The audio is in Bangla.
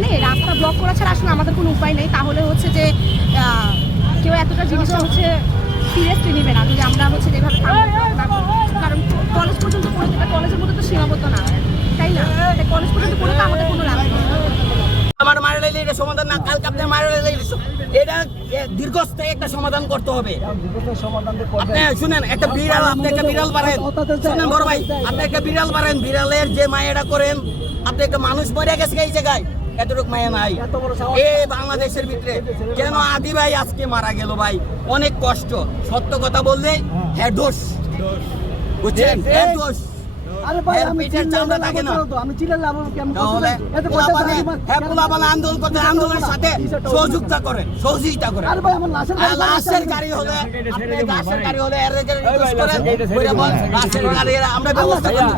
আসলে রাস্তা ব্লক করা ছাড়া আসলে আমাদের কোনো উপায় নেই। তাহলে হচ্ছে যে কেউ এতটা জিনিসটা হচ্ছে সিরিয়াসলি নেবে না যদি আমরা হচ্ছে যেভাবে কারণ কলেজ পর্যন্ত পড়ে কলেজের মধ্যে তো সীমাবদ্ধ না, তাই না? কলেজ পর্যন্ত পড়ে তো আমাদের কোনো লাভ নেই। আমার মারা লাইলে এটা সমাধান না, কালকে আপনি মারা লাইলে এটা দীর্ঘস্থায়ী একটা সমাধান করতে হবে। আপনি শুনেন, একটা বিড়াল, আপনি একটা বিড়াল বাড়েন, শুনেন বড় ভাই, আপনি একটা বিড়াল বাড়েন, বিড়ালের যে মায়েরা করেন, আপনি একটা মানুষ মরে গেছে এই জায়গায়, এতটুক মায়া নাই এই বাংলাদেশের ভিতরে। কেন আদি ভাই আজকে মারা গেল ভাই, অনেক কষ্ট। সত্য কথা বললে হ্যাঁ দোষ, বুঝছেন, হ্যাঁ দোষ। আন্দোলন করতে আন্দোলনের সাথে সহযোগিতা করেন, সহযোগিতা করেন। লাশের গাড়ি হলে লাশের গাড়ি হলে আমরা ব্যবস্থা করি।